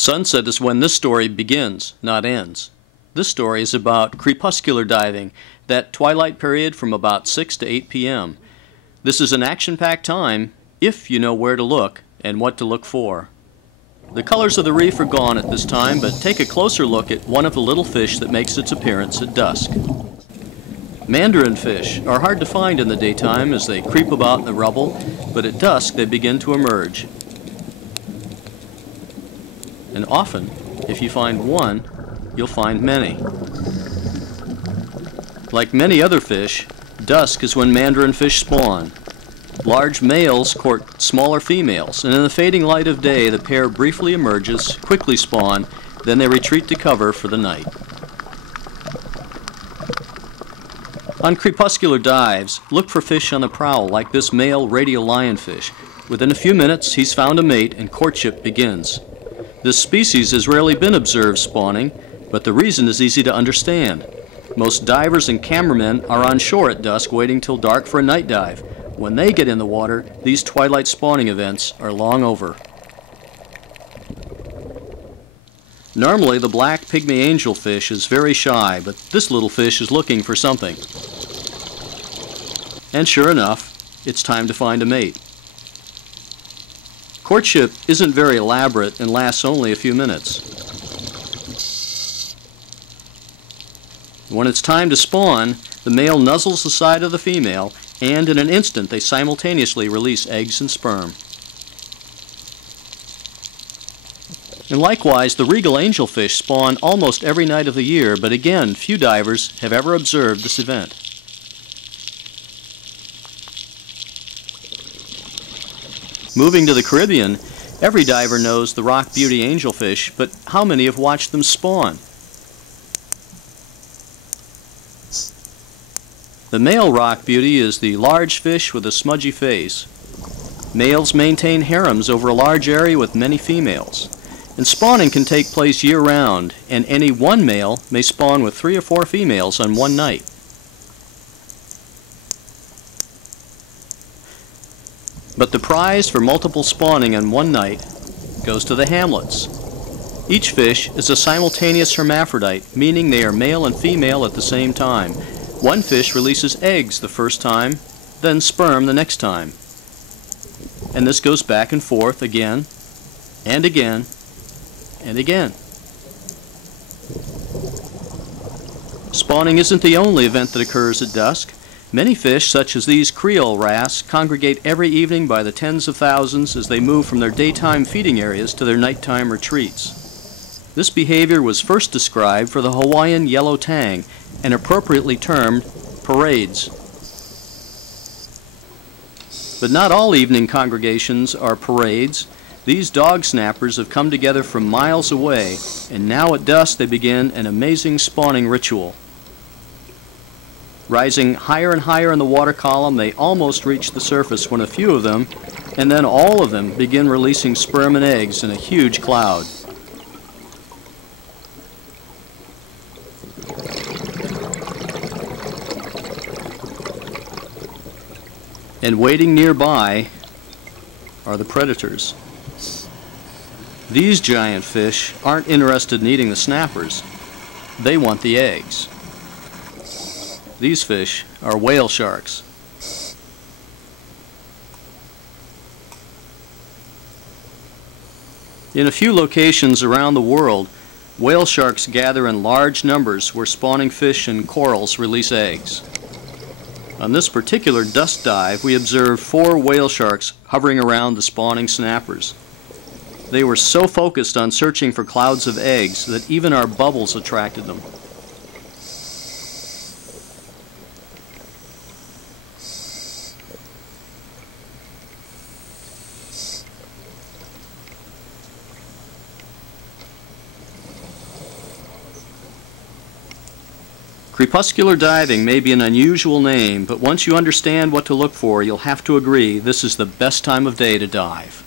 Sunset is when this story begins, not ends. This story is about crepuscular diving, that twilight period from about 6 to 8 p.m. This is an action-packed time if you know where to look and what to look for. The colors of the reef are gone at this time, but take a closer look at one of the little fish that makes its appearance at dusk. Mandarin fish are hard to find in the daytime as they creep about in the rubble, but at dusk they begin to emerge. And often, if you find one, you'll find many. Like many other fish, dusk is when mandarin fish spawn. Large males court smaller females, and in the fading light of day the pair briefly emerges, quickly spawn, then they retreat to cover for the night. On crepuscular dives, look for fish on the prowl like this male radial lionfish. Within a few minutes he's found a mate and courtship begins. This species has rarely been observed spawning, but the reason is easy to understand. Most divers and cameramen are on shore at dusk waiting till dark for a night dive. When they get in the water, these twilight spawning events are long over. Normally, the black pygmy angelfish is very shy, but this little fish is looking for something. And sure enough, it's time to find a mate. Courtship isn't very elaborate and lasts only a few minutes. When it's time to spawn, the male nuzzles the side of the female, and in an instant they simultaneously release eggs and sperm. And likewise, the regal angelfish spawn almost every night of the year, but again, few divers have ever observed this event. Moving to the Caribbean, every diver knows the rock beauty angelfish, but how many have watched them spawn? The male rock beauty is the large fish with a smudgy face. Males maintain harems over a large area with many females. And spawning can take place year-round, and any one male may spawn with 3 or 4 females on one night. But the prize for multiple spawning on one night goes to the hamlets. Each fish is a simultaneous hermaphrodite, meaning they are male and female at the same time. One fish releases eggs the first time, then sperm the next time. And this goes back and forth again, and again, and again. Spawning isn't the only event that occurs at dusk. Many fish, such as these Creole wrasse, congregate every evening by the tens of thousands as they move from their daytime feeding areas to their nighttime retreats. This behavior was first described for the Hawaiian yellow tang and appropriately termed parades. But not all evening congregations are parades. These dog snappers have come together from miles away, and now at dusk they begin an amazing spawning ritual. Rising higher and higher in the water column, they almost reach the surface when a few of them, and then all of them, begin releasing sperm and eggs in a huge cloud. And waiting nearby are the predators. These giant fish aren't interested in eating the snappers. They want the eggs. These fish are whale sharks. In a few locations around the world, whale sharks gather in large numbers where spawning fish and corals release eggs. On this particular dusk dive, we observed 4 whale sharks hovering around the spawning snappers. They were so focused on searching for clouds of eggs that even our bubbles attracted them. Crepuscular diving may be an unusual name, but once you understand what to look for, you'll have to agree this is the best time of day to dive.